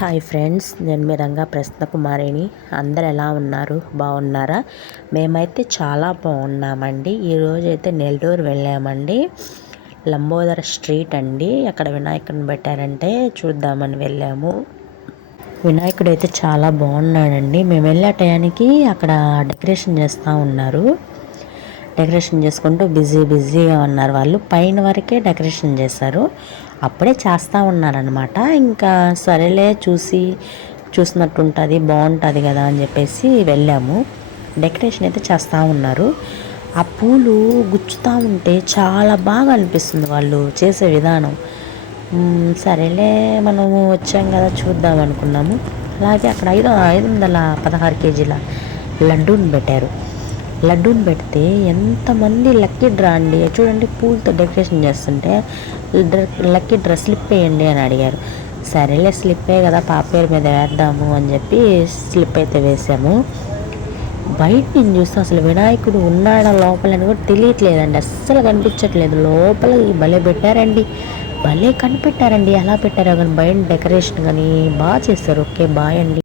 Hi friends, నేను మీ రంగా ప్రశ్నకుమారిని. అందరు ఎలా ఉన్నారు? బాగున్నారా? మేమైతే చాలా బాగున్నామండి. ఈరోజైతే నెల్లూరు వెళ్ళామండి. లంబోదర స్ట్రీట్ అండి, అక్కడ వినాయకుడిని పెట్టారంటే చూద్దామని వెళ్ళాము. వినాయకుడు అయితే చాలా బాగున్నాడండి. మేము వెళ్ళే టయానికి అక్కడ డెకరేషన్ చేస్తూ ఉన్నారు. డెకరేషన్ చేసుకుంటూ బిజీగా ఉన్నారు. వాళ్ళు పైన వరకే డెకరేషన్ చేశారు, అప్పుడే చేస్తూ ఉన్నారనమాట. ఇంకా సరేలే చూసినట్టు ఉంటుంది, బాగుంటుంది కదా అని చెప్పేసి వెళ్ళాము. డెకరేషన్ అయితే చేస్తూ ఉన్నారు. ఆ పూలు గుచ్చుతూ ఉంటే చాలా బాగా అనిపిస్తుంది వాళ్ళు చేసే విధానం. సరేలే మనము వచ్చాం కదా చూద్దాం అనుకున్నాము. అలాగే అక్కడ 516 కేజీల లడ్డూని పెట్టారు. లడ్డూని పెడితే ఎంతమంది లక్కీ డ్రా అండి. చూడండి, పూలతో డెకరేషన్ చేస్తుంటే లక్కీ డ్రా స్లిప్ వేయండి అని అడిగారు. సరేలే స్లిప్పే కదా, పాప పేరు మీద వేద్దాము అని చెప్పి స్లిప్ అయితే వేసాము. బయట నేను చూస్తే అసలు వినాయకుడు ఉన్నాడా లోపలని కూడా తెలియట్లేదండి, అస్సలు కనిపించట్లేదు. లోపల భలే పెట్టారండి, భలే కనిపెట్టారండి. ఎలా పెట్టారో కానీ బయట డెకరేషన్ కానీ బాగా చేస్తారు. ఓకే, బాయ్ అండి.